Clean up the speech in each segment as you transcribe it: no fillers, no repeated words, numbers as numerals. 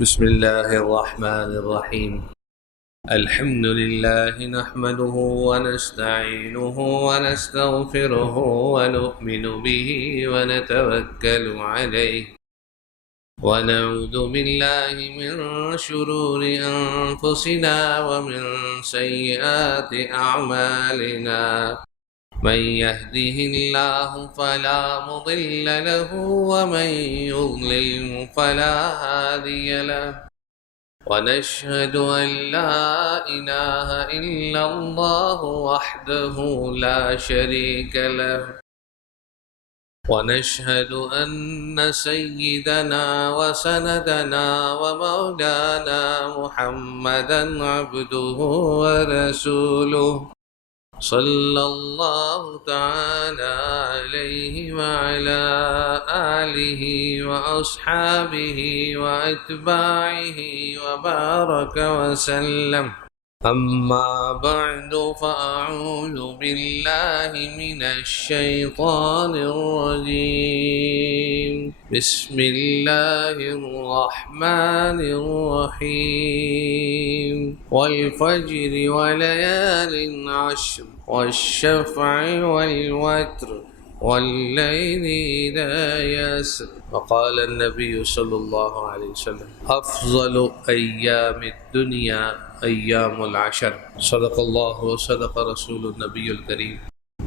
بسم الله الرحمن الرحيم. الحمد لله نحمده ونستعينه ونستغفره ونؤمن به ونتوكل عليه ونعوذ بالله من شرور أنفسنا ومن سيئات أعمالنا. من يهده الله فلا مضل له ومن يضلل فلا هادي له. ونشهد أن لا إله إلا الله وحده لا شريك له. ونشهد أن سيدنا وسندنا ومولانا محمدا عبده ورسوله صلى الله تعالى عليه وعلى آله وأصحابه وأتباعه وبارك وسلم. أما بعد فأعوذ بالله من الشيطان الرجيم. بسم الله الرحمن الرحيم. والفجر وليال عشر والشفع والوتر والليل إذا يسر. وقال النبي صلى الله عليه وسلم أفضل أيام الدنيا ایام العشر. صدق اللہ و صدق رسول النبی الکریم.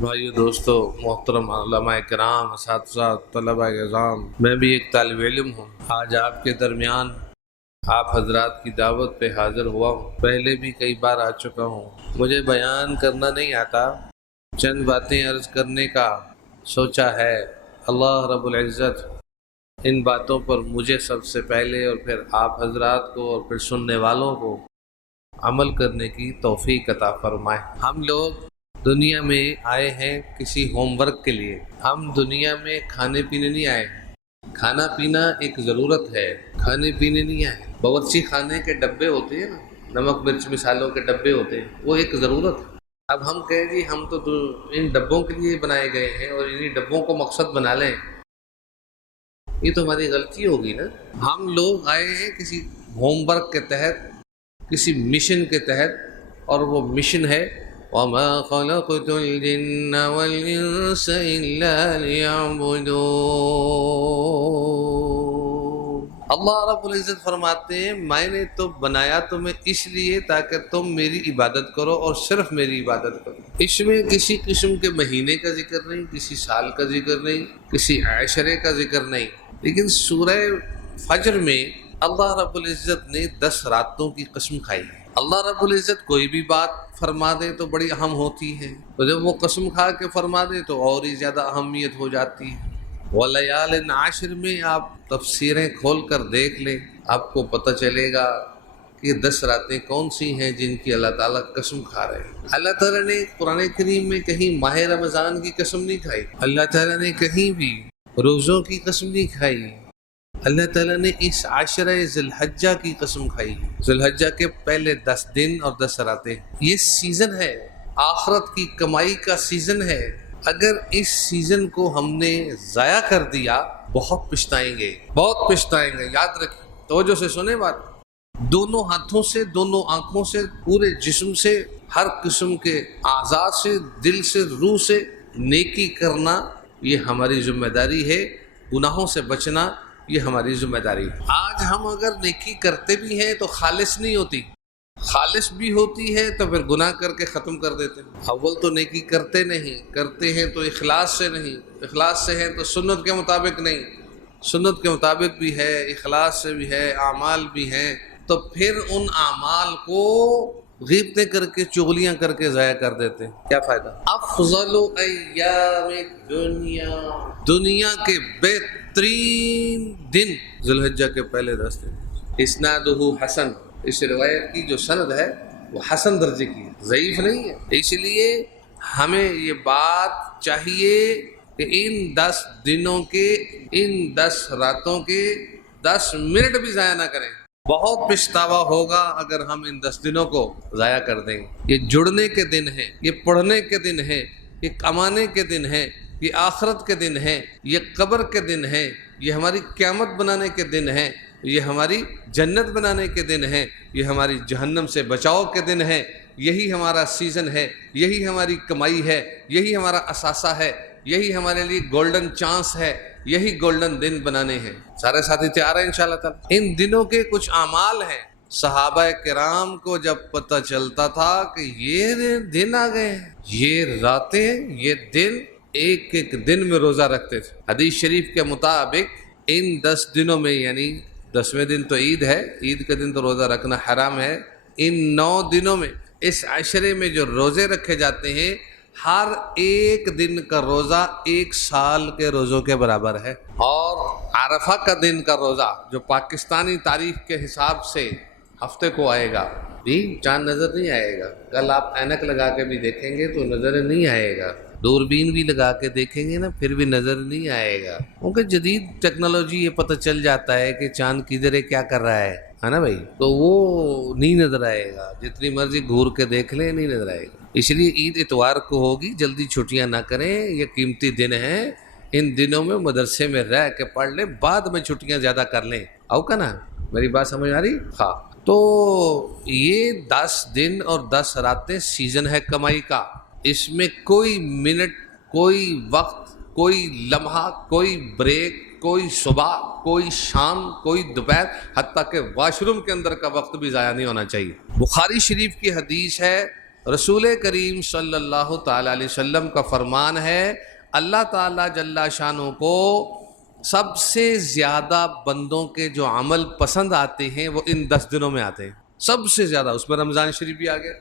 بھائیو، دوستو، محترم علماء کرام، اساتذہ، طلباء اعزام، میں بھی ایک طالب علم ہوں. آج آپ کے درمیان آپ حضرات کی دعوت پہ حاضر ہوا ہوں. پہلے بھی کئی بار آ چکا ہوں. مجھے بیان کرنا نہیں آتا، چند باتیں عرض کرنے کا سوچا ہے. اللہ رب العزت ان باتوں پر مجھے سب سے پہلے اور پھر آپ حضرات کو اور پھر سننے والوں کو عمل کرنے کی توفیق عطا فرمائے. ہم لوگ دنیا میں آئے ہیں کسی ہوم ورک کے لیے. ہم دنیا میں کھانے پینے نہیں آئے. کھانا پینا ایک ضرورت ہے، کھانے پینے نہیں آئے. باورچی خانے کے ڈبے ہوتے ہیں نا، نمک مرچ مسالوں کے ڈبے ہوتے ہیں، وہ ایک ضرورت ہے. اب ہم کہیں گے ہم تو ان ڈبوں کے لیے بنائے گئے ہیں اور انہی ڈبوں کو مقصد بنا لیں، یہ تو ہماری غلطی ہوگی نا. ہم لوگ آئے ہیں کسی ہوم ورک کے تحت، کسی مشن کے تحت، اور وہ مشن ہے وَمَا خَلَقْتُ الْجِنَّ وَالْإِنسَ إِلَّا لِيَعْبُدُونَ. اللہ رب العزت فرماتے ہیں میں نے تو بنایا تمہیں اس لیے تاکہ تم میری عبادت کرو اور صرف میری عبادت کرو. اس میں کسی قسم کے مہینے کا ذکر نہیں، کسی سال کا ذکر نہیں، کسی عشرے کا ذکر نہیں. لیکن سورہ فجر میں اللہ رب العزت نے 10 راتوں کی قسم کھائی ہے. اللہ رب العزت کوئی بھی بات فرما دے تو بڑی اہم ہوتی ہے، تو جب وہ قسم کھا کے فرما دے تو اور ہی زیادہ اہمیت ہو جاتی ہے. وَلَيَالٍ عَشْرٍ میں آپ تفسیریں کھول کر دیکھ لیں، آپ کو پتہ چلے گا کہ 10 راتیں کون سی ہیں جن کی اللہ تعالیٰ قسم کھا رہے ہیں. اللہ تعالیٰ نے قرآن کریم میں کہیں ماہ رمضان کی قسم نہیں کھائی، اللہ تعالیٰ نے کہیں بھی روزوں کی قسم نہیں کھائی. اللہ تعالیٰ نے اس عشرہ ذی الحجہ کی قسم کھائی. ذی الحجہ کے پہلے 10 دن اور 10 راتیں. یہ سیزن ہے، آخرت کی کمائی کا سیزن ہے. اگر اس سیزن کو ہم نے ضائع کر دیا بہت پچھتائیں گے، بہت پچھتائیں گے. یاد رکھیں، توجہ سے سنیں بات. دونوں ہاتھوں سے، دونوں آنکھوں سے، پورے جسم سے، ہر قسم کے اعضاء سے، دل سے، روح سے نیکی کرنا یہ ہماری ذمہ داری ہے. گناہوں سے بچنا یہ ہماری ذمہ داری ہے. آج ہم اگر نیکی کرتے بھی ہیں تو خالص نہیں ہوتی، خالص بھی ہوتی ہے تو پھر گناہ کر کے ختم کر دیتے ہیں. اول تو نیکی کرتے نہیں، کرتے ہیں تو اخلاص سے نہیں، اخلاص سے ہیں تو سنت کے مطابق نہیں، سنت کے مطابق بھی ہے، اخلاص سے بھی ہے، اعمال بھی ہیں، تو پھر ان اعمال کو غیبتیں کر کے، چغلیاں کر کے ضائع کر دیتے ہیں. کیا فائدہ؟ افضل ایام الدنیا، دنیا کے بہترین دن ذی الحجہ کے پہلے 10 دن. اسنادہ حسن، اس روایت کی جو سند ہے وہ حسن درجے کی ہے، ضعیف نہیں ہے. اس لیے ہمیں یہ بات چاہیے کہ ان 10 دنوں کے، ان 10 راتوں کے 10 منٹ بھی ضائع نہ کریں. بہت پچھتاوا ہوگا اگر ہم ان 10 دنوں کو ضائع کر دیں. یہ جڑنے کے دن ہیں، یہ پڑھنے کے دن ہیں، یہ کمانے کے دن ہیں، یہ آخرت کے دن ہیں، یہ قبر کے دن ہیں، یہ ہماری قیامت بنانے کے دن ہیں، یہ ہماری جنت بنانے کے دن ہیں، یہ ہماری جہنم سے بچاؤ کے دن ہیں، یہی ہمارا سیزن ہے، یہی ہماری کمائی ہے، یہی ہمارا اثاثہ ہے، یہی ہمارے لیے گولڈن چانس ہے، یہی گولڈن دن بنانے ہیں۔ سارے ساتھی تیار ہیں انشاءاللہ تعالی؟ ان دنوں کے کچھ اعمال ہیں، صحابہ کرام کو جب پتہ چلتا تھا کہ یہ دن آ گئے ہیں، یہ راتیں، یہ دن، ایک ایک دن میں روزہ رکھتے تھے۔ حدیث شریف کے مطابق ان 10 دنوں میں، یعنی 10ویں دن تو عید ہے، عید کے دن تو روزہ رکھنا حرام ہے، ان 9 دنوں میں اس عشرے میں جو روزے رکھے جاتے ہیں، ہر ایک دن کا روزہ 1 سال کے روزوں کے برابر ہے۔ اور عرفہ کا دن کا روزہ جو پاکستانی تاریخ کے حساب سے ہفتے کو آئے گا، جی چاند نظر نہیں آئے گا، کل آپ اینک لگا کے بھی دیکھیں گے تو نظر نہیں آئے گا، دوربین بھی لگا کے دیکھیں گے نا پھر بھی نظر نہیں آئے گا، کیونکہ جدید ٹیکنالوجی یہ پتہ چل جاتا ہے کہ چاند کدھر ہے، کیا کر رہا ہے نا بھائی، تو وہ نہیں نظر آئے گا، جتنی مرضی گھور کے دیکھ لیں نہیں نظر آئے گا۔ اس لیے عید اتوار کو ہوگی، جلدی چھٹیاں نہ کریں، یہ قیمتی دن ہیں، ان دنوں میں مدرسے میں رہ کے پڑھ لیں، بعد میں چھٹیاں زیادہ کر لیں، آؤ کا نا، میری بات سمجھ آ رہی؟ ہاں، تو یہ 10 دن اور 10 راتیں سیزن ہے کمائی کا، اس میں کوئی منٹ، کوئی وقت، کوئی لمحہ، کوئی بریک، کوئی صبح، کوئی شام، کوئی دوپہر، حتیٰ کہ واش روم کے اندر کا وقت بھی ضائع نہیں ہونا چاہیے۔ بخاری شریف کی حدیث ہے، رسول کریم صلی اللہ تعالی علیہ وسلم کا فرمان ہے، اللہ تعالیٰ جل شانہ کو سب سے زیادہ بندوں کے جو عمل پسند آتے ہیں وہ ان 10 دنوں میں آتے ہیں، سب سے زیادہ۔ اس میں رمضان شریف بھی آ گیا،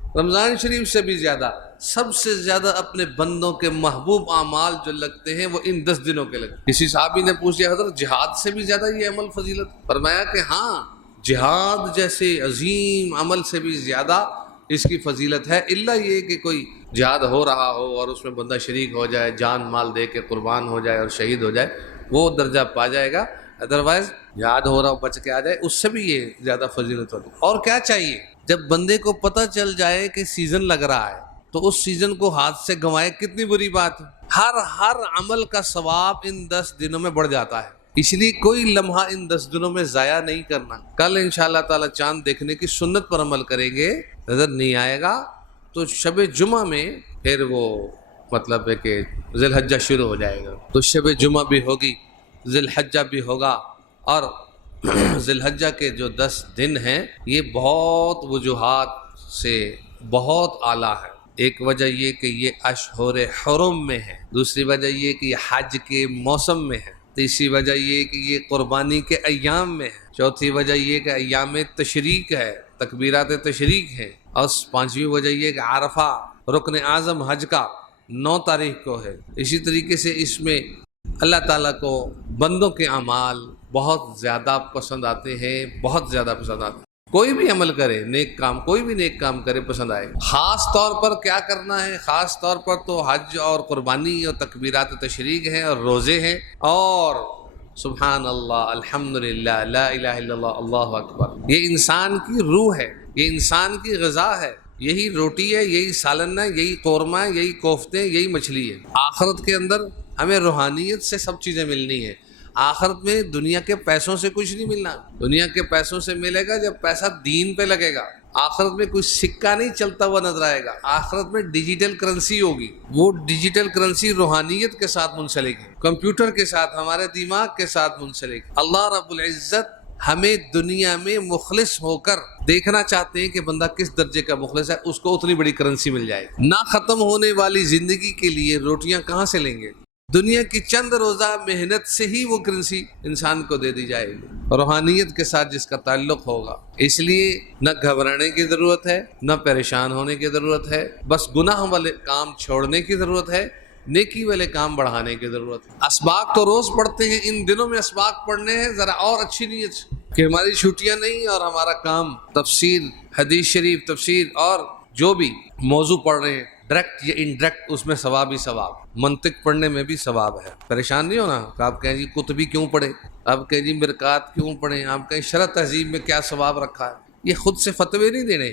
رمضان شریف سے بھی زیادہ، سب سے زیادہ اپنے بندوں کے محبوب اعمال جو لگتے ہیں وہ ان 10 دنوں کے لگتے ہیں۔ کسی صحابی نے پوچھا، حضرت جہاد سے بھی زیادہ یہ عمل فضیلت؟ فرمایا کہ ہاں، جہاد جیسے عظیم عمل سے بھی زیادہ اس کی فضیلت ہے، الا یہ کہ کوئی جہاد ہو رہا ہو اور اس میں بندہ شریک ہو جائے، جان مال دے کے قربان ہو جائے اور شہید ہو جائے، وہ درجہ پا جائے گا، ادروائز جہاد ہو رہا ہو بچ کے آ جائے، اس سے بھی یہ زیادہ فضیلت ہوتی ہے۔ اور کیا چاہیے؟ جب بندے کو پتہ چل جائے کہ سیزن لگ رہا ہے تو اس سیزن کو ہاتھ سے گنوائے، کتنی بری بات ہے۔ ہر عمل کا ثواب ان 10 دنوں میں بڑھ جاتا ہے، اس لیے کوئی لمحہ ان 10 دنوں میں ضائع نہیں کرنا۔ کل انشاءاللہ تعالی چاند دیکھنے کی سنت پر عمل کریں گے، نظر نہیں آئے گا تو شب جمعہ میں پھر وہ مطلب ہے کہ ذی الحجہ شروع ہو جائے گا، تو شب جمعہ بھی ہوگی، ذی الحجہ بھی ہوگا، اور ذی الحجہ کے جو 10 دن ہیں یہ بہت وجوہات سے بہت اعلیٰ ہے۔ ایک وجہ یہ کہ یہ اشہر حرم میں ہے، دوسری وجہ یہ کہ یہ حج کے موسم میں ہے، تیسری وجہ یہ کہ یہ قربانی کے ایام میں ہے، چوتھی وجہ یہ کہ ایام تشریق ہے، تکبیرات تشریق ہیں، اور 5ویں وجہ یہ کہ عرفہ رکن اعظم حج کا 9 تاریخ کو ہے۔ اسی طریقے سے اس میں اللہ تعالیٰ کو بندوں کے اعمال بہت زیادہ پسند آتے ہیں، بہت زیادہ پسند آتے ہیں۔ کوئی بھی عمل کرے، نیک کام، کوئی بھی نیک کام کرے پسند آئے۔ خاص طور پر کیا کرنا ہے؟ خاص طور پر تو حج اور قربانی اور تکبیرات تشریق ہیں اور روزے ہیں، اور سبحان اللہ، الحمدللہ، لا الہ الا اللہ، اللہ اکبر۔ یہ انسان کی روح ہے، یہ انسان کی غذا ہے، یہی روٹی ہے، یہی سالن ہے، یہی قورمہ ہے، یہی کوفتے ہیں، یہی مچھلی ہے۔ آخرت کے اندر ہمیں روحانیت سے سب چیزیں ملنی ہیں۔ آخرت میں دنیا کے پیسوں سے کچھ نہیں ملنا، دنیا کے پیسوں سے ملے گا جب پیسہ دین پہ لگے گا۔ آخرت میں کوئی سکہ نہیں چلتا ہوا نظر آئے گا، آخرت میں ڈیجیٹل کرنسی ہوگی، وہ ڈیجیٹل کرنسی روحانیت کے ساتھ منسلک ہے، کمپیوٹر کے ساتھ، ہمارے دماغ کے ساتھ منسلک۔ اللہ رب العزت ہمیں دنیا میں مخلص ہو کر دیکھنا چاہتے ہیں کہ بندہ کس درجے کا مخلص ہے، اس کو اتنی بڑی کرنسی مل جائے۔ نہ ختم ہونے والی زندگی کے لیے روٹیاں کہاں سے لیں گے؟ دنیا کی چند روزہ محنت سے ہی وہ کرنسی انسان کو دے دی جائے گی، روحانیت کے ساتھ جس کا تعلق ہوگا۔ اس لیے نہ گھبرانے کی ضرورت ہے، نہ پریشان ہونے کی ضرورت ہے، بس گناہ والے کام چھوڑنے کی ضرورت ہے، نیکی والے کام بڑھانے کی ضرورت ہے۔ اسباق تو روز پڑھتے ہیں، ان دنوں میں اسباق پڑھنے ہیں ذرا اور اچھی نیت سے، کہ ہماری چھٹیاں نہیں اور ہمارا کام تفسیر، حدیث شریف تفسیر، اور جو بھی موضوع پڑھ رہے ہیں ڈائریکٹ یا انڈائریکٹ، اس میں ثواب ہی ثواب، منطق پڑھنے میں بھی ثواب ہے۔ پریشان نہیں ہونا کہ آپ کہیں جی قطبی کیوں پڑھیں، آپ کہیں جی مرکات کیوں پڑھیں، آپ کہیں شرح تہذیب میں کیا ثواب رکھا ہے، یہ خود سے فتوے نہیں دینے،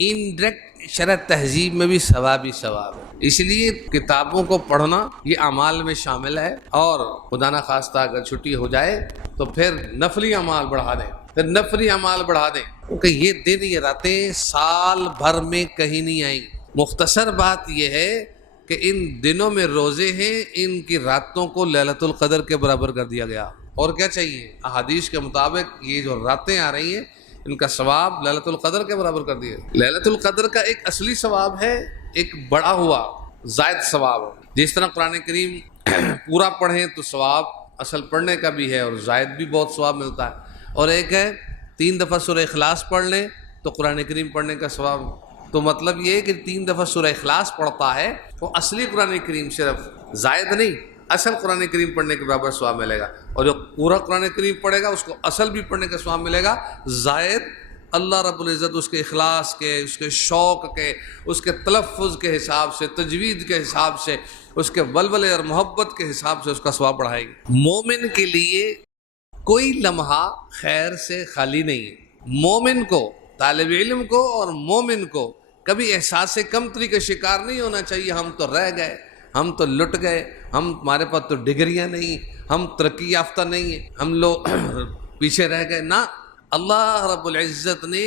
انڈائریکٹ شرح تہذیب میں بھی ثواب ہی ثواب ہے. اس لیے کتابوں کو پڑھنا یہ اعمال میں شامل ہے، اور خدا نہ خواستہ اگر چھٹی ہو جائے تو پھر نفلی اعمال بڑھا دیں، نفلی اعمال بڑھا دیں، کیونکہ یہ دن یہ راتیں سال بھر میں کہیں نہیں آئیں گی. مختصر بات یہ ہے کہ ان دنوں میں روزے ہیں، ان کی راتوں کو لیلۃ القدر کے برابر کر دیا گیا. اور کیا چاہیے؟ احادیث کے مطابق یہ جو راتیں آ رہی ہیں ان کا ثواب لیلۃ القدر کے برابر کر دیا. لیلۃ القدر کا ایک اصلی ثواب ہے، ایک بڑا ہوا زائد ثواب. جس طرح قرآن کریم پورا پڑھیں تو ثواب اصل پڑھنے کا بھی ہے اور زائد بھی بہت ثواب ملتا ہے. اور ایک ہے 3 دفعہ سورہ اخلاص پڑھ لیں تو قرآن کریم پڑھنے کا ثواب. تو مطلب یہ ہے کہ 3 دفعہ سورہ اخلاص پڑھتا ہے وہ اصلی قرآن کریم، صرف زائد نہیں، اصل قرآن کریم پڑھنے کے برابر ثواب ملے گا. اور جو پورا قرآن کریم پڑھے گا اس کو اصل بھی پڑھنے کا ثواب ملے گا. زائد اللہ رب العزت اس کے اخلاص کے، اس کے شوق کے، اس کے تلفظ کے حساب سے، تجوید کے حساب سے، اس کے ولولے اور محبت کے حساب سے اس کا ثواب بڑھائے گی. مومن کے لیے کوئی لمحہ خیر سے خالی نہیں ہے. مومن کو، طالب علم کو اور مومن کو کبھی احساس کمتری کا شکار نہیں ہونا چاہیے. ہم تو رہ گئے، ہم تو لٹ گئے، ہمارے پاس تو ڈگریاں نہیں، ہم ترقی یافتہ نہیں ہیں، ہم لوگ پیچھے رہ گئے. نہ، اللہ رب العزت نے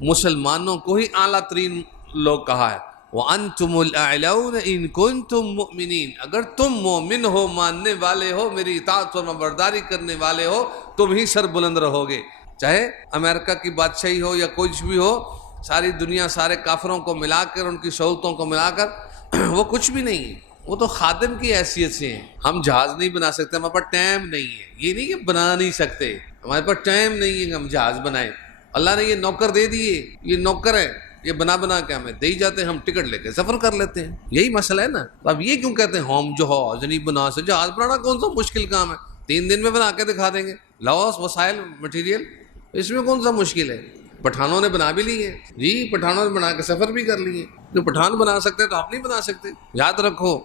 مسلمانوں کو ہی اعلیٰ ترین لوگ کہا ہے. وَأَنْتُمُ الْأَعْلَوْنَ إِن كُنْتُم مُؤْمِنِينَ. اگر تم مومن ہو، ماننے والے ہو، میری اطاعت اور برداری کرنے والے ہو، تم ہی سر بلند رہو گے. چاہے امریکہ کی بادشاہی ہو یا کچھ بھی ہو، ساری دنیا سارے کافروں کو ملا کر، ان کی سہولتوں کو ملا کر وہ کچھ بھی نہیں ہے. وہ تو خادم کی حیثیت سے ہیں. ہم جہاز نہیں بنا سکتے، ہمارے پاس ٹائم نہیں ہے. یہ نہیں کہ بنا نہیں سکتے، ہمارے پاس ٹائم نہیں ہے کہ ہم جہاز بنائیں. اللہ نے یہ نوکر دے دیے، یہ نوکر ہے، یہ بنا کے ہمیں دے ہی جاتے ہیں، ہم ٹکٹ لے کے سفر کر لیتے ہیں. یہی مسئلہ ہے نا. اب یہ کیوں کہتے ہیں ہم جہاز نہیں بنا سکتے؟ جہاز بنانا کون سا مشکل کام ہے؟ 3 دن میں بنا کے دکھا دیں گے. لاؤس وسائل مٹیریل، اس میں کون سا مشکل ہے؟ پٹھانوں نے بنا بھی لی ہے جی، پٹھانوں نے بنا کے سفر بھی کر لیے. جو پٹھان بنا سکتے تو آپ نہیں بنا سکتے. یاد رکھو،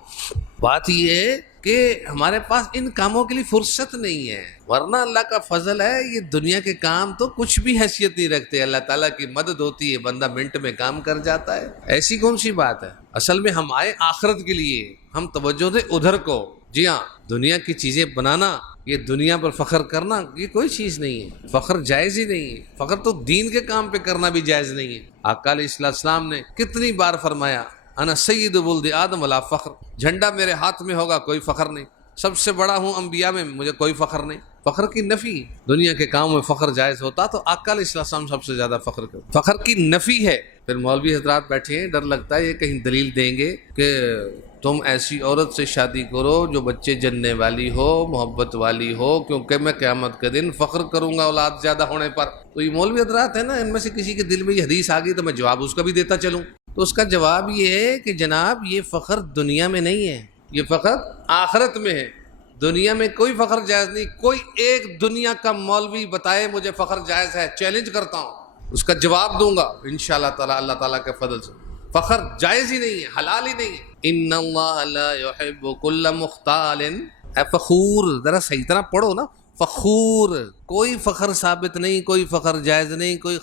بات یہ ہے کہ ہمارے پاس ان کاموں کے لیے فرصت نہیں ہے، ورنہ اللہ کا فضل ہے یہ دنیا کے کام تو کچھ بھی حیثیت نہیں رکھتے. اللہ تعالیٰ کی مدد ہوتی ہے، بندہ منٹ میں کام کر جاتا ہے. ایسی کون سی بات ہے؟ اصل میں ہم آئے آخرت کے لیے، ہم توجہ دیں ادھر کو. جی ہاں، دنیا کی چیزیں بنانا، یہ دنیا پر فخر کرنا، یہ کوئی چیز نہیں ہے. فخر جائز ہی نہیں ہے. فخر تو دین کے کام پہ کرنا بھی جائز نہیں ہے. آقا علیہ السلام نے کتنی بار فرمایا انا سید ولد آدم ولا فخر. جھنڈا میرے ہاتھ میں ہوگا کوئی فخر نہیں، سب سے بڑا ہوں انبیاء میں، مجھے کوئی فخر نہیں. فخر کی نفی. دنیا کے کاموں میں فخر جائز ہوتا تو آقا علیہ السلام سب سے زیادہ فخر کی نفی ہے. پھر مولوی حضرات بیٹھے ہیں، ڈر لگتا ہے یہ کہیں دلیل دیں گے کہ تم ایسی عورت سے شادی کرو جو بچے جننے والی ہو، محبت والی ہو، کیونکہ میں قیامت کے دن فخر کروں گا اولاد زیادہ ہونے پر. تو یہ مولوی حضرات ہیں نا، ان میں سے کسی کے دل میں یہ حدیث آ گئی تو میں جواب اس کا بھی دیتا چلوں. تو اس کا جواب یہ ہے کہ جناب یہ فخر دنیا میں نہیں ہے، یہ فخر آخرت میں ہے. دنیا میں کوئی فخر جائز نہیں. کوئی ایک دنیا کا مولوی بتائے مجھے فخر جائز ہے، چیلنج کرتا ہوں، اس کا جواب دوں گا انشاءاللہ تعالی اللہ تعالیٰ کے فضل سے. فخر جائز ہی نہیں ہے، حلال ہی نہیں ہے. ان اللہ لا يحب كل مختال فخور. ذرا صحیح طرح پڑھو نا، فخور. کوئی فخر ثابت نہیں، کوئی فخر جائز نہیں، کوئی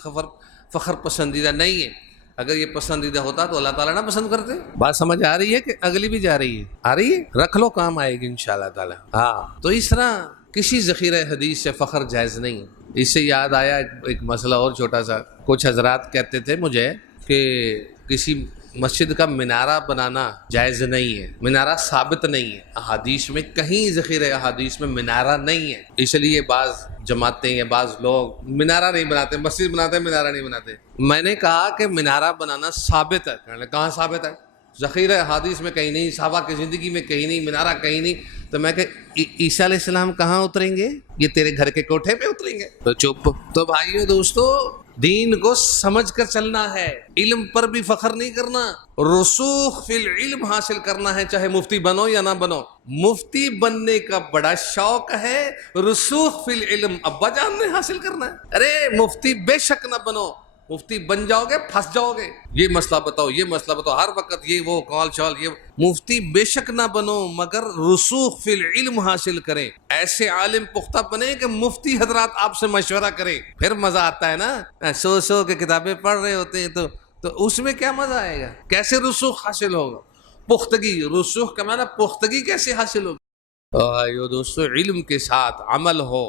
فخر پسندیدہ نہیں ہے. اگر یہ پسندیدہ ہوتا تو اللہ تعالیٰ نہ پسند کرتے. بات سمجھ آ رہی ہے کہ اگلی بھی جا رہی ہے؟ آ رہی ہے، رکھ لو، کام آئے گی انشاءاللہ تعالیٰ. ہاں، تو اس طرح کسی ذخیرہ حدیث سے فخر جائز نہیں ہے. اس سے یاد آیا ایک مسئلہ اور چھوٹا سا. کچھ حضرات کہتے تھے مجھے کہ کسی مسجد کا مینارہ بنانا جائز نہیں ہے، مینارہ ثابت نہیں ہے. احادیث میں کہیں ذخیرہ احادیث میں مینارہ نہیں ہے. اس لیے بعض جماعتیں یا بعض لوگ مینارہ نہیں بناتے، مسجد بناتے ہیں، مینارہ نہیں بناتے. میں نے کہا کہ مینارہ بنانا ثابت ہے. کہاں ثابت ہے؟ ذخیرہ احادیث میں کہیں نہیں، صحابہ کی زندگی میں کہیں نہیں، مینارہ کہیں نہیں. تو میں کہ عیسیٰ علیہ السلام کہاں اتریں گے؟ یہ تیرے گھر کے کوٹھے پہ اتریں گے؟ تو چپ. تو بھائیو دوستو، دین کو سمجھ کر چلنا ہے. علم پر بھی فخر نہیں کرنا، رسوخ فی العلم حاصل کرنا ہے، چاہے مفتی بنو یا نہ بنو. مفتی بننے کا بڑا شوق ہے، رسوخ فی العلم ابا جان نے حاصل کرنا ہے. ارے مفتی بے شک نہ بنو، مفتی بن جاؤ گے پھنس جاؤ گے. یہ مسئلہ بتاؤ، یہ مسئلہ بتاؤ، ہر وقت یہ وہ کال چال. یہ مفتی بے شک نہ بنو مگر رسوخ فی العلم حاصل کریں. ایسے عالم پختہ بنے کہ مفتی حضرات آپ سے مشورہ کریں، پھر مزہ آتا ہے نا. سو کے کتابیں پڑھ رہے ہوتے ہیں تو تو اس میں کیا مزہ آئے گا؟ کیسے رسوخ حاصل ہوگا؟ پختگی، رسوخ کا معنی پختگی کیسے حاصل ہوگی؟ آئیو دوستو، علم کے ساتھ عمل ہو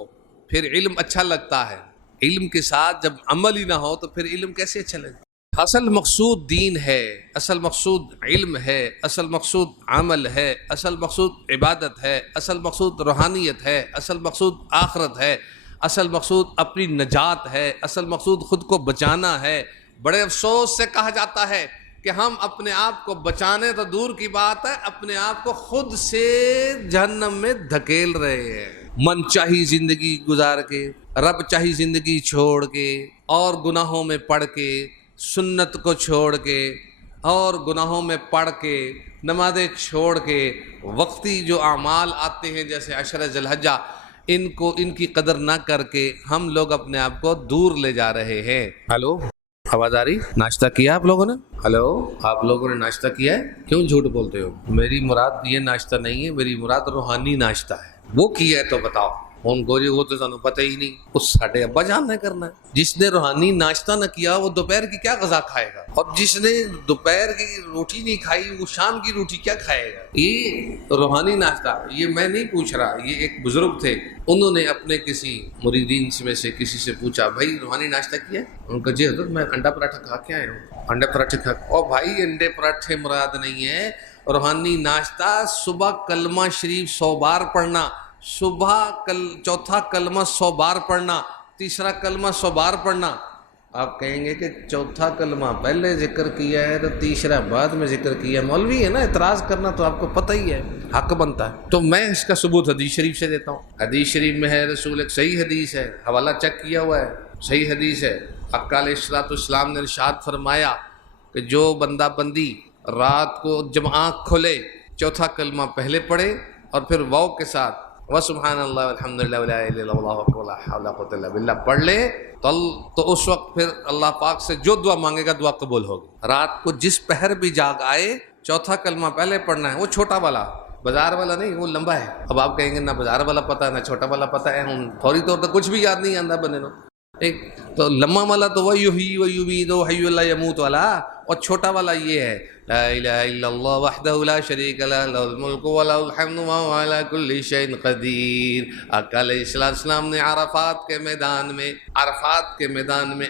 پھر علم اچھا لگتا ہے، علم کے ساتھ جب عمل ہی نہ ہو تو پھر علم کیسے اچھا لگے؟ اصل مقصود دین ہے، اصل مقصود علم ہے، اصل مقصود عمل ہے، اصل مقصود عبادت ہے، اصل مقصود روحانیت ہے، اصل مقصود آخرت ہے، اصل مقصود اپنی نجات ہے، اصل مقصود خود کو بچانا ہے۔ بڑے افسوس سے کہا جاتا ہے کہ ہم اپنے آپ کو بچانے تو دور کی بات ہے، اپنے آپ کو خود سے جہنم میں دھکیل رہے ہیں، من چاہی زندگی گزار کے، رب چاہی زندگی چھوڑ کے، اور گناہوں میں پڑ کے، سنت کو چھوڑ کے، اور گناہوں میں پڑ کے، نمازیں چھوڑ کے، وقتی جو اعمال آتے ہیں جیسے عشر ذی الحجہ، ان کی قدر نہ کر کے ہم لوگ اپنے آپ کو دور لے جا رہے ہیں۔ ہلو، آواز آ رہی؟ ناشتہ کیا آپ لوگوں نے؟ ہلو، آپ لوگوں نے ناشتہ کیا ہے؟ کیوں جھوٹ بولتے ہو؟ میری مراد یہ ناشتہ نہیں ہے، میری مراد روحانی ناشتہ ہے۔ وہ کیا ہے تو بتاؤ۔ ان کو جی وہ تو سانو پتہ ہی نہیں، اس ساڈے ابا جان نے کرنا ہے۔ جس نے روحانی ناشتہ نہ کیا وہ دوپہر کی کیا غذا کھائے گا؟ اور جس نے دوپہر کی روٹی نہیں کھائی وہ شام کی روٹی کیا کھائے گا؟ یہ روحانی ناشتہ، یہ میں نہیں پوچھ رہا، یہ ایک بزرگ تھے، انہوں نے اپنے کسی مریدین میں سے کسی سے پوچھا، بھائی روحانی ناشتہ کیا ہے؟ ان کا جی حضرت میں انڈا پراٹھا کھا کے آیا ہوں۔ انڈے پراٹھے کھا کے؟ اور بھائی انڈے پراٹھے مراد نہیں ہے، روحانی ناشتہ صبح کلمہ شریف 100 بار پڑھنا، صبح چوتھا کلمہ 100 بار پڑھنا، تیسرا کلمہ 100 بار پڑھنا۔ آپ کہیں گے کہ چوتھا کلمہ پہلے ذکر کیا ہے تو تیسرا بعد میں ذکر کیا ہے، مولوی ہے نا، اعتراض کرنا تو آپ کو پتہ ہی ہے، حق بنتا ہے۔ تو میں اس کا ثبوت حدیث شریف سے دیتا ہوں۔ حدیث شریف میں ہے، رسول ایک صحیح حدیث ہے، حوالہ چیک کیا ہوا ہے، صحیح حدیث ہے۔ آقا علیہ السلام نے ارشاد فرمایا کہ جو بندہ بندی رات کو جب آنکھ کھلے چوتھا کلمہ پہلے پڑھے اور پھر واو کے ساتھ وَسُبْحَانَ اللَّهِ وَالْحَمْدُ لِلَّهِ وَلَا إِلَّا اللَّهُ وَاللَّهُ أَكْبَرُ وَلَا حَوْلَ وَلَا قُوَّةَ إِلَّا بِاللَّهِ پڑھ لے تو اس وقت پھر اللہ پاک سے جو دعا مانگے گا دعا قبول ہوگی۔ رات کو جس پہر بھی جاگ آئے چوتھا کلمہ پہلے پڑھنا ہے، وہ چھوٹا والا، بازار والا نہیں، وہ لمبا ہے۔ اب آپ کہیں گے نہ بازار والا پتہ ہے نہ چھوٹا والا پتہ ہے، فوری طور پر کچھ بھی یاد نہیں آتا بنے نو۔ ایک تو لمبا والا تو وَيُحْيِي وَيُمِيتُ وَحَيٌّ لَا يَمُوتُ والا، اور چھوٹا والا یہ ہے لا الہ الا اللہ وحدہ لا شریک لہ لہ الملک ولہ الحمد وہو علی کل شیء قدیر۔ آقا علیہ السلام نے عرفات کے میدان میں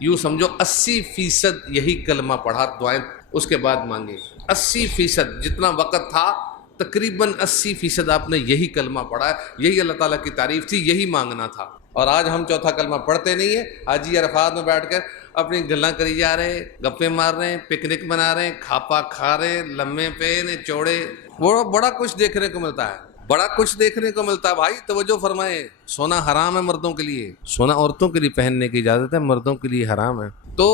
یوں سمجھو 80% یہی کلمہ پڑھا، دعائیں اس کے بعد مانگی۔ 80% جتنا وقت تھا تقریباً 80% آپ نے یہی کلمہ پڑھا ہے، یہی اللہ تعالیٰ کی تعریف تھی، یہی مانگنا تھا۔ اور آج ہم چوتھا کلمہ پڑھتے نہیں ہیں، آج ہی عرفات میں بیٹھ کر اپنی گلاں کری جا رہے ہیں، گپے مار رہے ہیں، پکنک منا رہے ہیں، کھاپا کھا رہے ہیں، لمے پے چوڑے، بڑا کچھ دیکھنے کو ملتا ہے، بڑا کچھ دیکھنے کو ملتا ہے۔ بھائی توجہ فرمائیں، سونا حرام ہے مردوں کے لیے، سونا عورتوں کے لیے پہننے کی اجازت ہے، مردوں کے لیے حرام ہے۔ تو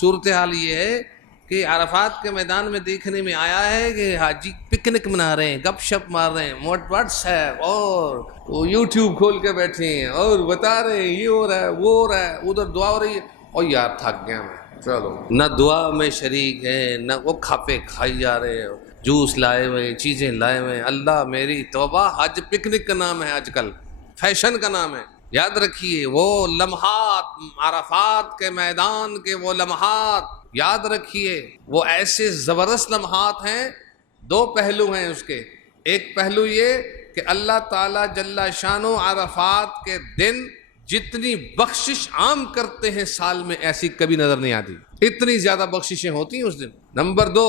صورتحال یہ ہے کہ عرفات کے میدان میں دیکھنے میں آیا ہے کہ حاجی پکنک منا رہے ہیں، گپ شپ مار رہے ہیں، واٹس ایپ اور یوٹیوب کھول کے بیٹھے ہیں اور بتا رہے ہیں یہ ہو رہا ہے وہ ہو رہا ہے، ادھر دعا ہو رہی ہے، اور یار تھک گیا میں، چلو نہ دعا میں شریک ہیں، نہ وہ کھاپے کھائی جا رہے ہیں، جوس لائے ہوئے، چیزیں لائے ہوئے۔ اللہ میری توبہ، حج پکنک کا نام ہے، آج کل فیشن کا نام ہے۔ یاد رکھیے وہ لمحات، عرفات کے میدان کے وہ لمحات یاد رکھیے، وہ ایسے زبردست لمحات ہیں۔ دو پہلو ہیں اس کے، ایک پہلو یہ کہ اللہ تعالیٰ جل شانہ عرفات کے دن جتنی بخشش عام کرتے ہیں سال میں ایسی کبھی نظر نہیں آتی، اتنی زیادہ بخششیں ہوتی ہیں اس دن۔ نمبر 2،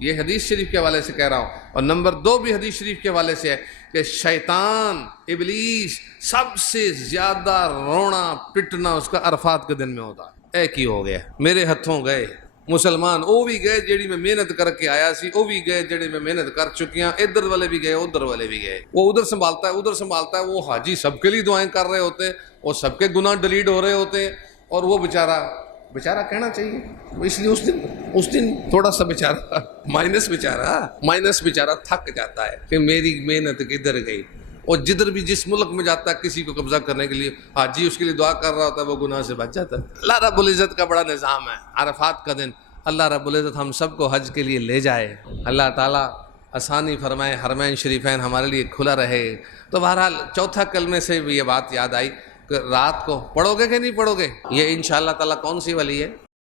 یہ حدیث شریف کے حوالے سے کہہ رہا ہوں، اور نمبر 2 بھی حدیث شریف کے حوالے سے ہے کہ شیطان ابلیس سب سے زیادہ رونا پٹنا اس کا عرفات کے دن میں ہوتا ہے۔ ایک ہی ہو گیا، میرے ہتھوں گئے مسلمان، وہ بھی گئے جڑی میں محنت کر کے آیا سی، وہ بھی گئے جڑی میں محنت کر چکیاں، ادھر والے بھی گئے ادھر والے بھی گئے، وہ ادھر سنبھالتا ہے ادھر سنبھالتا ہے، وہ حاجی سب کے لیے دعائیں کر رہے ہوتے ہیں، اور سب کے گناہ ڈیلیٹ ہو رہے ہوتے ہیں، اور وہ بیچارہ کہنا چاہیے، اس لیے اس دن تھوڑا سا مائنس بیچارہ تھک جاتا ہے کہ میری محنت کدھر گئی۔ اور جدھر بھی جس ملک میں جاتا ہے کسی کو قبضہ کرنے کے لیے حاجی اس کے لیے دعا کر رہا ہوتا ہے، وہ گناہ سے بچ جاتا ہے۔ اللہ رب العزت کا بڑا نظام ہے عرفات کا دن، اللہ رب العزت ہم سب کو حج کے لیے لے جائے، اللہ تعالیٰ آسانی فرمائے، حرمین شریفین ہمارے لیے کھلا رہے۔ تو بہرحال چوتھا کلمے سے بھی یہ بات یاد آئی کہ رات کو پڑھو گے کہ نہیں پڑھو گے؟ یہ انشاءاللہ تعالیٰ کون سی والی ہے؟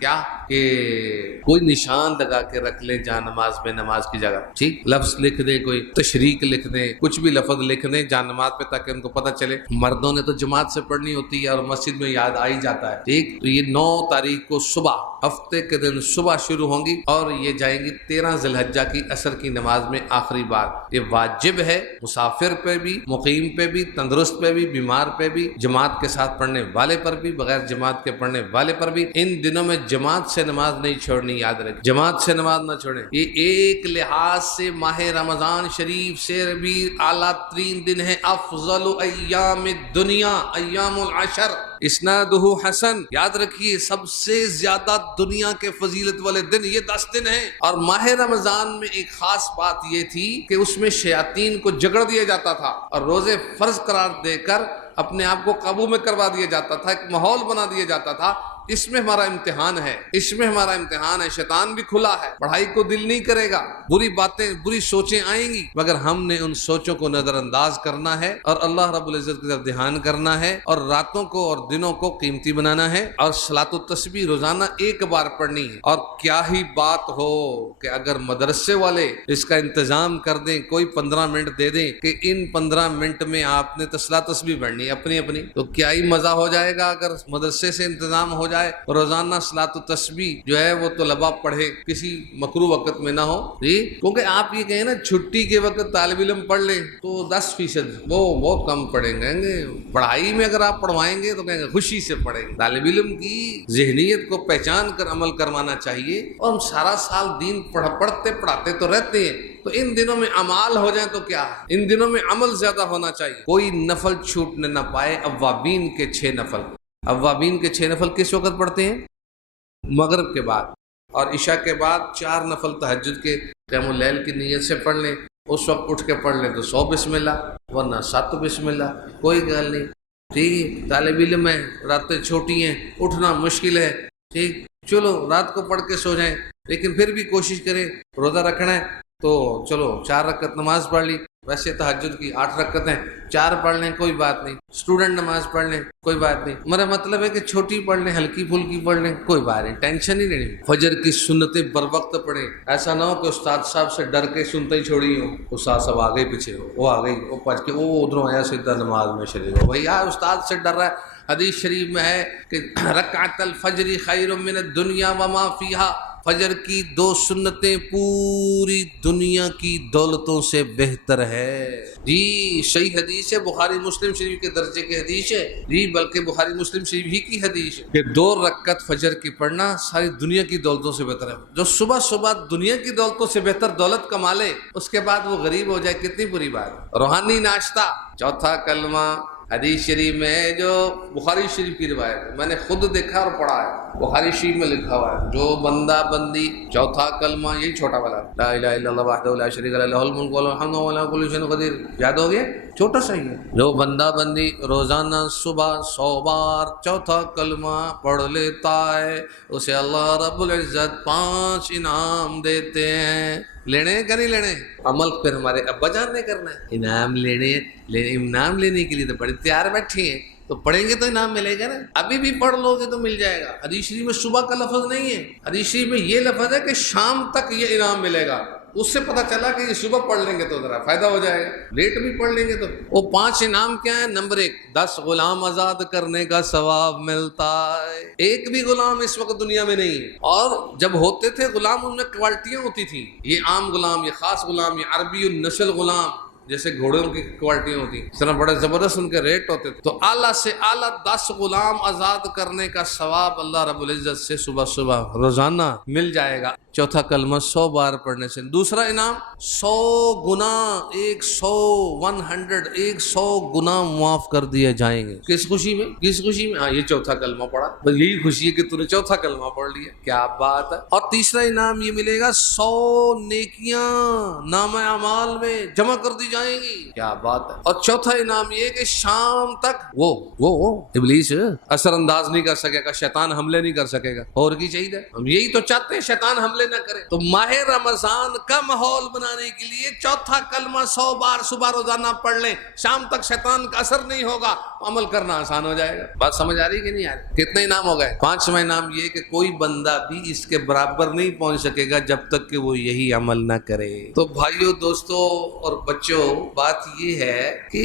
کیا کہ کوئی نشان لگا کے رکھ لیں جہاں نماز میں نماز کی جگہ، ٹھیک، لفظ لکھ دیں، کوئی تشریق لکھ دیں، کچھ بھی لفظ لکھ دیں جہاں نماز پہ، تاکہ ان کو پتہ چلے۔ مردوں نے تو جماعت سے پڑھنی ہوتی ہے اور مسجد میں یاد آ ہی جاتا ہے، ٹھیک۔ تو یہ 9 تاریخ کو صبح، ہفتے کے دن صبح شروع ہوں گی اور یہ جائیں گی 13 ذی الحجہ کی عصر کی نماز میں آخری بار۔ یہ واجب ہے مسافر پہ بھی، مقیم پہ بھی، تندرست پہ بھی، بیمار پہ بھی، جماعت کے ساتھ پڑھنے والے پر بھی، بغیر جماعت کے پڑھنے والے پر بھی۔ ان دنوں میں جماعت سے نماز نہیں چھوڑنی، یاد رکھ، جماعت سے نماز نہ چھوڑیں۔ یہ ایک لحاظ سے ماہ رمضان شریف سے بھی اعلیٰ ترین دن ہے، افضل ایام الدنیا ایام العشر اسنادہ حسن، یاد رکھیے سب سے زیادہ دنیا کے فضیلت والے دن یہ 10 دن ہیں۔ اور ماہ رمضان میں ایک خاص بات یہ تھی کہ اس میں شیاطین کو جگڑ دیا جاتا تھا اور روزے فرض قرار دے کر اپنے آپ کو قابو میں کروا دیا جاتا تھا، ایک ماحول بنا دیا جاتا تھا۔ اس میں ہمارا امتحان ہے، اس میں ہمارا امتحان ہے۔ شیطان بھی کھلا ہے، پڑھائی کو دل نہیں کرے گا، بری باتیں، بری سوچیں آئیں گی، مگر ہم نے ان سوچوں کو نظر انداز کرنا ہے اور اللہ رب العزت کی طرف دھیان کرنا ہے اور راتوں کو اور دنوں کو قیمتی بنانا ہے اور صلاۃ التسبیح روزانہ ایک بار پڑھنی ہے۔ اور کیا ہی بات ہو کہ اگر مدرسے والے اس کا انتظام کر دیں، کوئی 15 منٹ دے دیں کہ ان 15 منٹ میں آپ نے صلاۃ تسبیح پڑھنی اپنی اپنی، تو کیا ہی مزہ ہو جائے گا اگر مدرسے سے انتظام ہو جائے روزانہ صلاۃ التسبیح جو ہے وہ طلباء پڑھے، کسی مکروہ وقت میں نہ ہو، جی۔ کیونکہ آپ یہ کہیں نا چھٹی کے وقت طالب علم پڑھ لیں تو 10% وہ بہت کم پڑھیں گے۔ پڑھائی میں اگر آپ پڑھوائیں گے تو کہیں گے خوشی سے پڑھیں گے۔ طالب علم کی ذہنیت کو پہچان کر عمل کروانا چاہیے، اور ہم سارا سال دین پڑھتے پڑھاتے تو رہتے ہیں، تو ان دنوں میں اعمال ہو جائیں تو کیا ہے، ان دنوں میں عمل زیادہ ہونا چاہیے، کوئی نفل چھوٹنے نہ پائے۔ اوابین کے 6 نفل، اوابین کے 6 نفل کس وقت پڑھتے ہیں؟ مغرب کے بعد، اور عشاء کے بعد 4 نفل تہجد کے قیام اللیل کی نیت سے پڑھ لیں۔ اس وقت اٹھ کے پڑھ لیں تو 100 بسم اللہ، ورنہ 7 بسم اللہ، کوئی گل نہیں، ٹھیک۔ طالب علم ہے، راتیں چھوٹی ہیں، اٹھنا مشکل ہے، ٹھیک، چلو رات کو پڑھ کے سو جائیں، لیکن پھر بھی کوشش کریں، روزہ رکھنا ہے تو چلو 4 رکعت نماز پڑھ لی، ویسے تہجد کی 8 رکعتیں 4 پڑھ لیں، کوئی بات نہیں۔ اسٹوڈنٹ نماز پڑھ لیں، کوئی بات نہیں۔ میرا مطلب ہے کہ چھوٹی پڑھ لیں، ہلکی پھلکی پڑھ لیں، کوئی بات نہیں، ٹینشن ہی نہیں۔ فجر کی سنتیں بر وقت پڑھیں، ایسا نہ ہو کہ استاد صاحب سے ڈر کے سنتے ہی چھوڑی ہو، استاد صاحب آگے پیچھے ہو، وہ آگے وہ پڑھ کے وہ ادھروں آیا سیدھا نماز میں شریک ہو، بھائی استاد سے ڈر رہا ہے۔ حدیث شریف میں ہے کہ رکعت الفجر خیر من الدنیا وما فیہا، فجر کی 2 سنتیں پوری دنیا کی دولتوں سے بہتر ہے، جی۔ صحیح حدیث ہے، بخاری مسلم شریف کے درجے کی حدیث ہے، جی، بلکہ بخاری مسلم شریف ہی کی حدیث ہے کہ 2 رکعت فجر کی پڑھنا ساری دنیا کی دولتوں سے بہتر ہے۔ جو صبح صبح دنیا کی دولتوں سے بہتر دولت کما لے، اس کے بعد وہ غریب ہو جائے، کتنی بری بات ہے۔ روحانی ناشتہ، چوتھا کلمہ، حدیث شریف میں ہے جو بخاری شریف کی روایت ہے، میں نے خود دیکھا اور پڑھا ہے، بخاری شریف میں لکھا ہوا ہے، جو بندہ بندی چوتھا کلمہ، یہی چھوٹا والا، لا الہ الا اللہ وحدہ لا شریک لہ لہ الملک وله الحمد وهو على كل شيء قدیر، یاد ہو گیا؟ چھوٹا سا ہی ہے۔ جو بندہ بندی روزانہ صبح 100 بار چوتھا کلمہ پڑھ لیتا ہے، اسے اللہ رب العزت 5 انعام دیتے ہیں۔ لینے کا نہیں لینے، عمل پھر ہمارے ابا جان نے کرنا ہے۔ انعام انعام لینے کے لیے تو بڑے تیار بیٹھے ہیں، تو پڑھیں گے تو انعام ملے گا نا، ابھی بھی پڑھ لو گے تو مل جائے گا۔ حدیث شریف میں صبح کا لفظ نہیں ہے، حدیث شریف میں یہ لفظ ہے کہ شام تک یہ انعام ملے گا۔ اس سے پتہ چلا کہ یہ صبح پڑھ لیں گے تو ذرا فائدہ ہو جائے گا، لیٹ بھی پڑھ لیں گے تو۔ وہ 5 انعام کیا ہے؟ نمبر 1، 10 غلام آزاد کرنے کا ثواب ملتا ہے۔ ایک بھی غلام اس وقت دنیا میں نہیں ہے، اور جب ہوتے تھے غلام ان میں کوالٹیاں ہوتی تھیں، یہ عام غلام، یہ خاص غلام، یہ عربی النسل غلام، جیسے گھوڑوں کی کوالٹیاں ہوتی ہیں، اس طرح بڑے زبردست ان کے ریٹ ہوتے تھے۔ تو اعلیٰ سے اعلیٰ 10 غلام آزاد کرنے کا ثواب اللہ رب العزت سے صبح صبح روزانہ مل جائے گا، چوتھا کلمہ 100 بار پڑھنے سے۔ دوسرا انعام 100 گناہ، 100 گناہ معاف کر دیے جائیں گے۔ کس خوشی میں؟ کس خوشی میں؟ ہاں، یہ چوتھا کلمہ پڑھا، بس یہی خوشی ہے کہ تو نے چوتھا کلمہ پڑھ لیا، کیا بات ہے۔ اور تیسرا انعام یہ ملے گا، 100 نیکیاں نامہ اعمال میں جمع کر دی جائیں گی، کیا بات ہے۔ اور چوتھا انعام یہ کہ شام تک وہ ابلیس اثر انداز نہیں کر سکے گا، شیطان حملے نہیں کر سکے گا۔ اور کی چاہیے، ہم یہی تو چاہتے ہیں، شیطان حملے حملے نہ کرے. تو ماہ رمضان کا ماحول بنانے کے لیے چوتھا کلمہ 100 بار صبح روزانہ پڑھ لیں, شام تک شیطان کا اثر نہیں ہوگا, عمل کرنا آسان ہو جائے گا. بات سمجھ آ رہی کہ نہیں آ رہی؟ کتنے انعام ہو گئے؟ 5واں انعام یہ کہ کوئی بندہ بھی اس کے برابر نہیں پہنچ سکے گا جب تک کہ وہ یہی عمل نہ کرے. تو بھائیوں, دوستوں اور بچوں, بات یہ ہے کہ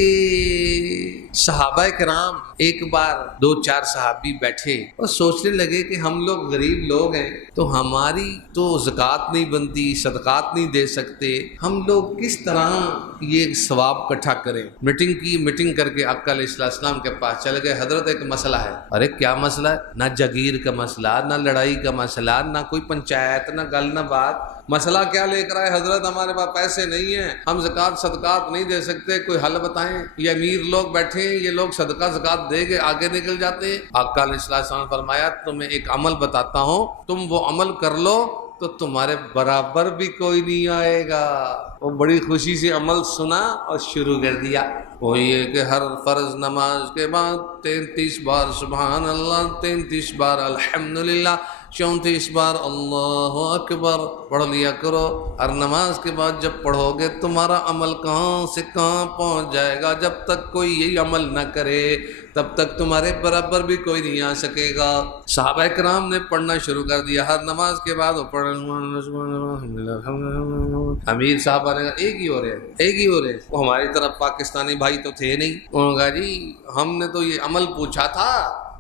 صحابہ کرام ایک بار 2-4 صحابی بیٹھے اور سوچنے لگے کہ ہم لوگ غریب لوگ ہیں, تو ہماری تو زکوٰۃ نہیں بنتی, صدقات نہیں دے سکتے, ہم لوگ کس طرح یہ ثواب اکٹھا کریں. میٹنگ کر کے آقا علیہ السلام کے پاس چلے گئے. حضرت ایک مسئلہ ہے. ارے کیا مسئلہ ہے؟ نہ جگیر کا مسئلہ, نہ لڑائی کا مسئلہ, نہ کوئی پنچایت, نہ گل نہ بات. مسئلہ کیا لے کر آئے؟ حضرت ہمارے پاس پیسے نہیں ہیں, ہم زکوٰۃ صدقات نہیں دے سکتے, کوئی حل بتائیں. یہ امیر لوگ بیٹھے ہیں, یہ لوگ صدقہ زکوٰۃ دے کے آگے نکل جاتے ہیں. آقا علیہ السلام نے فرمایا تمہیں ایک عمل بتاتا ہوں, تم وہ عمل کر لو تو تمہارے برابر بھی کوئی نہیں آئے گا. وہ بڑی خوشی سے عمل سنا اور شروع کر دیا. وہ یہ کہ ہر فرض نماز کے بعد 33 بار سبحان اللہ, 33 بار الحمدللہ, 34 بار اللہ اکبر پڑھ لیا کرو. ہر نماز کے بعد جب پڑھو گے تمہارا عمل کہاں سے کہاں پہنچ جائے گا. جب تک کوئی یہی عمل نہ کرے تب تک تمہارے برابر بھی کوئی نہیں آ سکے گا. صحابہ کرام نے پڑھنا شروع کر دیا. ہر نماز کے بعد وہ پڑھ امیر صاحبہ نے کہا ایک ہی ہو رہے. وہ ہماری طرف پاکستانی بھائی تو تھے نہیں. انہوں نے کہا جی ہم نے تو یہ عمل پوچھا تھا,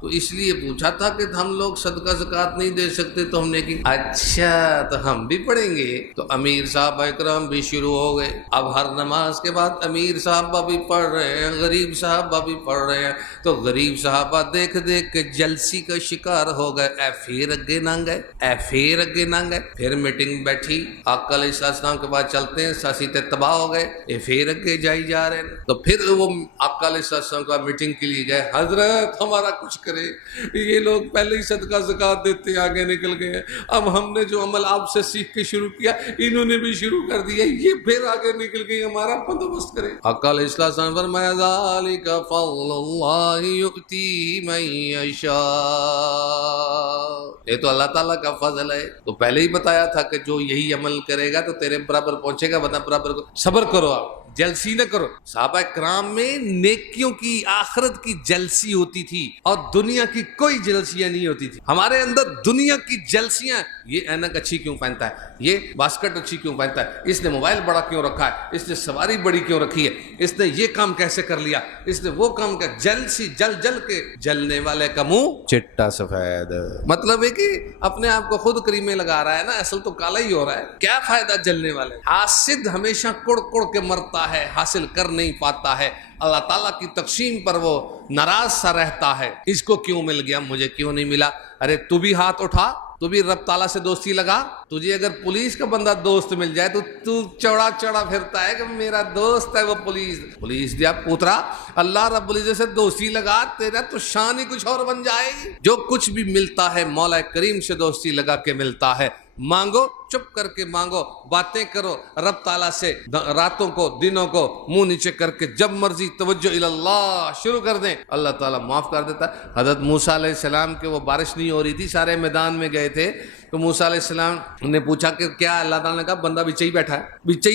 تو اس لیے پوچھا تھا کہ ہم لوگ صدقہ زکوٰۃ نہیں دے سکتے, تو ہم نے کہ اچھا تو ہم بھی پڑھیں گے. تو امیر صاحب اکرام بھی شروع ہو گئے. اب ہر نماز کے بعد امیر صاحبہ بھی پڑھ رہے ہیں, غریب صاحبہ بھی پڑھ رہے ہیں. تو غریب صاحبہ دیکھ کے جلسی کا شکار ہو گئے. پھر اگے نہ گئے. پھر میٹنگ بیٹھی. آقا علیہ السلام کے بعد چلتے ہیں, ساسیتے تباہ ہو گئے, پھر اگے جائی جا رہے ہیں. تو پھر وہ آقا علیہ السلام کا میٹنگ کے لیے گئے. حضرت ہمارا کچھ کرے, یہ لوگ پہلے ہی صدقہ زکوٰۃ دیتے آگے نکل گئے. اب ہم نے جو عمل آپ سے سیکھ کے شروع کیا انہوں نے بھی شروع کر دیا, یہ پھر آگے نکل گئی, ہمارا بندوبست کرے. آقا علیہ السلام نے فرمایا ذالک فضل اللہ یؤتی من یشاء, یہ تو اللہ تعالیٰ کا فضل ہے. تو پہلے ہی بتایا تھا کہ جو یہی عمل کرے گا تو تیرے برابر پہنچے گا, ورنہ برابر کو. صبر کرو, آپ جلسی نہ کرو. صحابہ کرام میں نیکیوں کی, آخرت کی جلسی ہوتی تھی اور دنیا کی کوئی جلسیاں نہیں ہوتی تھی. ہمارے اندر دنیا کی جلسیاں, یہ اینک اچھی کیوں پہنتا ہے, یہ باسکٹ اچھی کیوں پہنتا ہے, اس نے موبائل بڑا کیوں رکھا ہے, اس نے سواری بڑی کیوں رکھی ہے, اس نے یہ کام کیسے کر لیا, اس نے وہ کام کیا. جلسی جل کے جلنے والے کا منہ چٹا سفید. مطلب ہے کہ اپنے آپ کو خود کریمیں لگا رہا ہے نا, اصل تو کالا ہی ہو رہا ہے. کیا فائدہ جلنے والے. حاسد ہمیشہ کڑ کے مرتا ہے, حاصل کر نہیں پاتا ہے. اللہ تعالیٰ کی تقسیم پر وہ ناراض سا رہتا ہے, اس کو کیوں مل گیا مجھے کیوں نہیں ملا. ارے تو بھی ہاتھ اٹھا, تو بھی رب تعالیٰ سے دوستی لگا. تجھے اگر پولیس کا بندہ دوست مل جائے تو چوڑا پھرتا ہے کہ میرا دوست ہے وہ پولیس دیا پوترا. اللہ رب العزت سے دوستی لگا, تیرا تو شان ہی کچھ اور بن جائے گی. جو کچھ بھی ملتا ہے مولا کریم سے دوستی لگا کے ملتا ہے. مانگو, چپ کر کے مانگو, باتیں کرو رب تعالیٰ سے, راتوں کو دنوں کو منہ نیچے کر کے جب مرضی توجہ اللہ شروع کر دیں, اللہ تعالیٰ معاف کر دیتا ہے. حضرت موسیٰ علیہ السلام کے وہ بارش نہیں ہو رہی تھی, سارے میدان میں گئے تھے. تو موسیٰ علیہ السلام نے پوچھا کہ کیا, اللہ تعالیٰ نے کہا بندہ بیچے ہی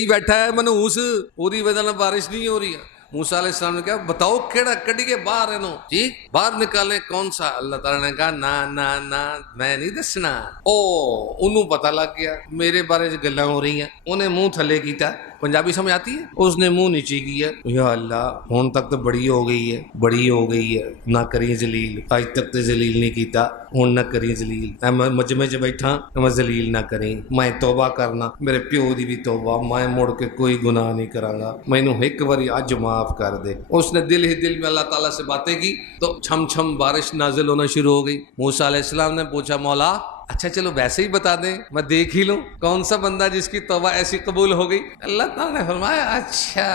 بیٹھا ہے منحوس, پوری وجہ سے بارش نہیں ہو رہی ہے. موسیٰ علیہ السلام نے کہا بتاؤ کیڑا کڈیے باہر ہے نو جی, باہر نکالیں کون سا. اللہ تعالیٰ نے کہا نا میں نہیں دسنا. انہوں پتہ لگ گیا میرے بارے گلاں ہو رہی ہیں. انہیں منہ تھلے کیتا, پنجابی سمجھ آتی ہے, اس نے منہ نیچے کیا. یا اللہ ہون تک تو بڑی ہو گئی ہے, نہ کریے ذلیل, آج تک تو ذلیل نہیں کیتا, ہون نہ کریے ذلیل. میں مجمع چ بیٹھا, میں ذلیل نہ کریں, میں توبہ کرنا, میرے پیو دی بھی توبہ, میں مڑ کے کوئی گناہ نہیں کراں گا, مینوں ایک باری اج معاف کر دے. اس نے دل ہی دل میں اللہ تعالیٰ سے باتیں کی تو چھم بارش نازل ہونا شروع ہو گئی. موسیٰ علیہ السلام نے پوچھا مولا اچھا چلو ویسے ہی بتا دیں, میں دیکھ ہی لوں کون سا بندہ جس کی توبہ ایسی قبول ہو گئی. اللہ تعالیٰ نے فرمایا اچھا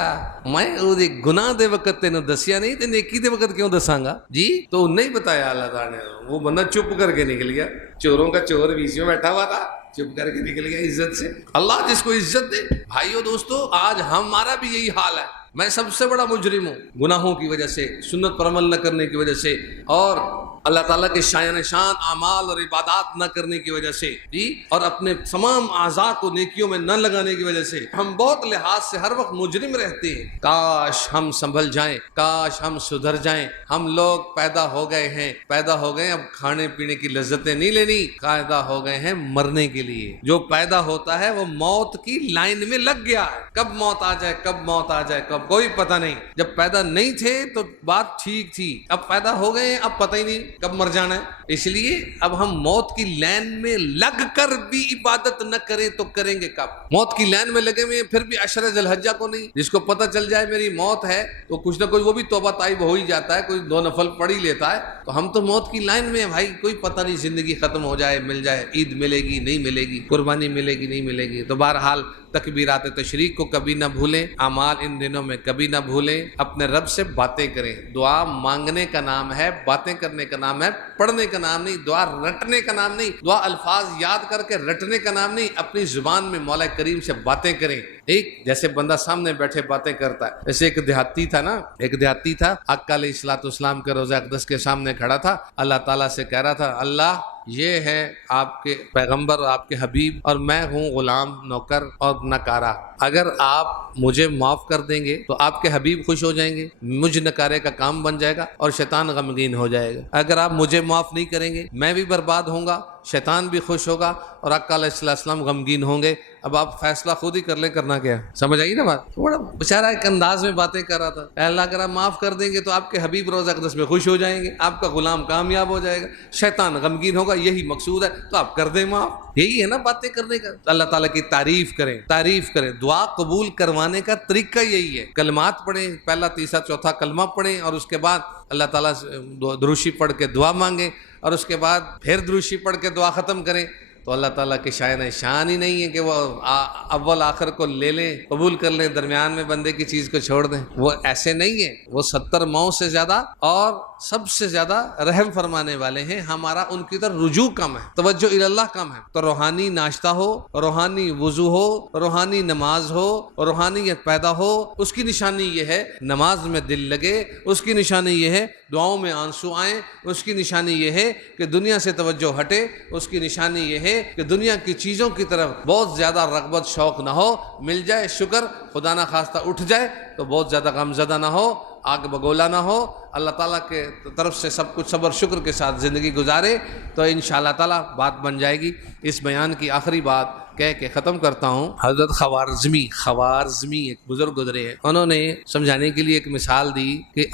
میں گناہ دے وقت تینوں دسیا نہیں, تے نیکی دے وقت کیوں دساں گا جی. تو نہیں بتایا اللہ تعالیٰ نے. وہ بندہ چپ کر کے نکل گیا, چوروں کا چور ویسی میں بیٹھا ہوا تھا, چپ کر کے نکل گیا عزت سے. اللہ جس کو عزت دے. بھائیو دوستو, آج ہمارا بھی یہی حال ہے. میں سب سے بڑا مجرم ہوں، گناہوں کی وجہ سے، سنت پر عمل نہ کرنے کی وجہ سے، اور اللہ تعالیٰ کے شایان شان اعمال اور عبادات نہ کرنے کی وجہ سے، جی، اور اپنے تمام اعضاء کو نیکیوں میں نہ لگانے کی وجہ سے ہم بہت لحاظ سے ہر وقت مجرم رہتے ہیں۔ کاش ہم سنبھل جائیں، کاش ہم سدھر جائیں۔ ہم لوگ پیدا ہو گئے ہیں، اب کھانے پینے کی لذتیں نہیں لینی، پیدا ہو گئے ہیں مرنے کے لیے۔ جو پیدا ہوتا ہے وہ موت کی لائن میں لگ گیا ہے، کب موت آ جائے، کب موت آ جائے، کب کوئی پتہ نہیں۔ جب پیدا نہیں تھے تو بات ٹھیک تھی، اب پیدا ہو گئے ہیں، اب پتہ ہی نہیں کب مر جانا ہے۔ اس لیے اب ہم موت کی لائن میں لگ کر بھی عبادت نہ کریں تو کریں گے کب؟ موت کی لائن میں لگے ہوئے پھر بھی عشر ذی الحجہ کو نہیں۔ جس کو پتہ چل جائے میری موت ہے تو کچھ نہ کچھ وہ بھی توبہ طائب ہو ہی جاتا ہے، کوئی 2 نفل پڑھ ہی لیتا ہے۔ تو ہم تو موت کی لائن میں ہیں بھائی، کوئی پتہ نہیں، زندگی ختم ہو جائے، مل جائے، عید ملے گی نہیں ملے گی، قربانی ملے گی نہیں ملے گی۔ تو بہرحال تکبیرات تشریق کو کبھی نہ بھولیں، اعمال ان دنوں میں کبھی نہ بھولیں، اپنے رب سے باتیں کریں۔ دعا مانگنے کا نام ہے، باتیں کرنے کا نام ہے، پڑھنے کا نام نہیں، دعا رٹنے کا نام نہیں، دعا الفاظ یاد کر کے رٹنے کا نام نہیں، اپنی زبان میں مولا کریم سے باتیں کریں۔ ایک جیسے بندہ سامنے بیٹھے باتیں کرتا ہے، جیسے ایک دیہاتی تھا آقا علیہ الصلوۃ والسلام کے روضہ اقدس کے سامنے کھڑا تھا، اللہ تعالیٰ سے کہہ رہا تھا، اللہ یہ ہے آپ کے پیغمبر اور آپ کے حبیب، اور میں ہوں غلام، نوکر اور نکارہ۔ اگر آپ مجھے معاف کر دیں گے تو آپ کے حبیب خوش ہو جائیں گے، مجھ نکارے کا کام بن جائے گا اور شیطان غمگین ہو جائے گا۔ اگر آپ مجھے معاف نہیں کریں گے میں بھی برباد ہوں گا، شیطان بھی خوش ہوگا اور آقا علیہ السلام غمگین ہوں گے۔ اب آپ فیصلہ خود ہی کر لیں، کرنا کیا ہے؟ سمجھ آئی نا بات؟ بڑا بیچارہ ایک انداز میں باتیں کر رہا تھا، اے اللہ اگر آپ معاف کر دیں گے تو آپ کے حبیب روضہ اقدس میں خوش ہو جائیں گے، آپ کا غلام کامیاب ہو جائے گا، شیطان غمگین ہوگا، یہی مقصود ہے، تو آپ کر دیں معاف۔ یہی ہے نا باتیں کرنے کا۔ اللہ تعالیٰ کی تعریف کریں۔ دعا قبول کروانے کا طریقہ یہی ہے، کلمات پڑھیں، پہلا تیسرا چوتھا کلمہ پڑھیں، اور اس کے بعد اللہ تعالیٰ سے دروشی پڑھ کے دعا مانگیں، اور اس کے بعد پھر دروشی پڑھ کے دعا ختم کریں۔ تو اللہ تعالیٰ کے شان ہی نہیں ہے کہ وہ اول آخر کو لے لیں، قبول کر لیں، درمیان میں بندے کی چیز کو چھوڑ دیں۔ وہ ایسے نہیں ہے، وہ 70 ماؤں سے زیادہ اور سب سے زیادہ رحم فرمانے والے ہیں۔ ہمارا ان کی طرف رجوع کم ہے، توجہ اللہ کم ہے۔ تو روحانی ناشتہ ہو، روحانی وضو ہو، روحانی نماز ہو، روحانیت پیدا ہو، اس کی نشانی یہ ہے نماز میں دل لگے، اس کی نشانی یہ ہے دعاؤں میں آنسو آئیں، اس کی نشانی یہ ہے کہ دنیا سے توجہ ہٹے، اس کی نشانی یہ ہے کہ دنیا کی چیزوں کی طرف بہت زیادہ رغبت شوق نہ ہو، مل جائے شکر، خدا نہ خواستہ اٹھ جائے تو بہت زیادہ غم زدہ نہ ہو، آگ بگولا نہ ہو، اللہ تعالیٰ کے طرف سے سب کچھ صبر شکر کے ساتھ زندگی گزارے تو انشاءاللہ تعالیٰ بات بن جائے گی۔ اس بیان کی آخری بات کہہ کے ختم کرتا ہوں۔ حضرت خوارزمی ایک بزرگ گزرے ہیں، انہوں نے سمجھانے کے لیے ایک مثال دی کہ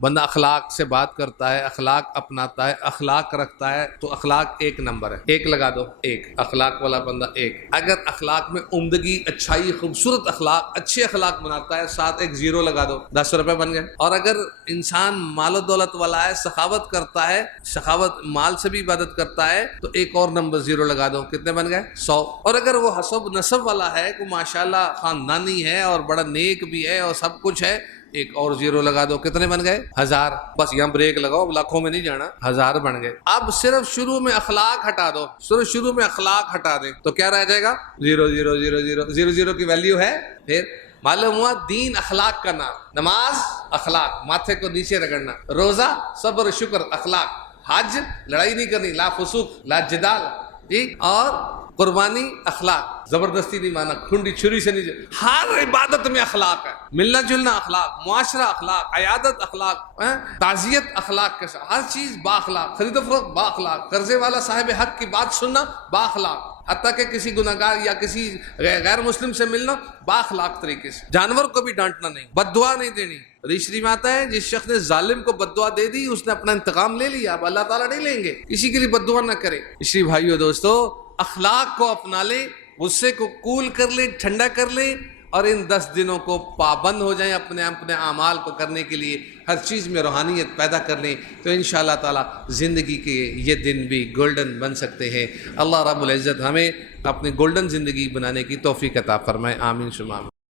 بندہ اخلاق سے بات کرتا ہے، اخلاق اپناتا ہے، اخلاق رکھتا ہے تو اخلاق 1 نمبر ہے، 1 لگا دو، 1 اخلاق والا بندہ 1۔ اگر اخلاق میں عمدگی، اچھائی، خوبصورت اخلاق، اچھے اخلاق بناتا ہے، ساتھ 1 0 لگا دو، 10 روپے بن گئے۔ اور اگر انسان مال و دولت والا ہے، سخاوت کرتا ہے، سخاوت مال سے بھی عبادت کرتا ہے تو 1 اور نمبر 0 لگا دو، کتنے بن گئے؟ 100۔ اور اگر وہ حسب نسب والا ہے، کوئی ماشاءاللہ خاندانی ہے اور بڑا نیک بھی ہے اور سب کچھ ہے، 1 اور 0 لگا دو، کتنے بن گئے؟ 1000۔ بس یہاں بریک لگاؤ، لاکھوں میں نہیں جانا، 1000 بن گئے۔ اب صرف شروع میں اخلاق ہٹا دو، شروع میں اخلاق ہٹا دیں تو کیا رہ جائے گا؟ 0 0 0 0 0 0 کی ویلیو ہے۔ پھر معلوم ہوا دین اخلاق کا نام، نماز اخلاق، ماتھے کو نیچے رگڑنا، روزہ صبر شکر اخلاق، حج لڑائی نہیں کرنی، لا فسوق لا جدال، جی، اور قربانی اخلاق، زبردستی نہیں مانا، کھنڈی چھری سے نہیں، ہر عبادت میں اخلاق ہے، ملنا جلنا اخلاق، معاشرہ اخلاق، عیادت اخلاق، تعزیت اخلاق کے ساتھ، ہر چیز با اخلاق، خرید و فروخت با اخلاق، قرضے والا صاحب حق کی بات سننا با اخلاق، حتیٰ کہ کسی گناہگار یا کسی غیر مسلم سے ملنا با اخلاق طریقے سے، جانور کو بھی ڈانٹنا نہیں، بد دعا نہیں دینی۔ حدیث شریف میں آتا ہے جس شخص نے ظالم کو بد دعا دے دی اس نے اپنا انتقام لے لیا، اب اللہ تعالیٰ نہیں لیں گے، کسی کے لیے بد دعا نہ کرے۔ اس لیے بھائیو دوستو، اخلاق کو اپنا لیں، غصے کو کول کر لیں، ٹھنڈا کر لیں، اور ان 10 دنوں کو پابند ہو جائیں اپنے اعمال کو کرنے کے لیے، ہر چیز میں روحانیت پیدا کر لیں تو انشاءاللہ تعالی زندگی کے یہ دن بھی گولڈن بن سکتے ہیں۔ اللہ رب العزت ہمیں اپنی گولڈن زندگی بنانے کی توفیق عطا فرمائے، آمین ثم آمین۔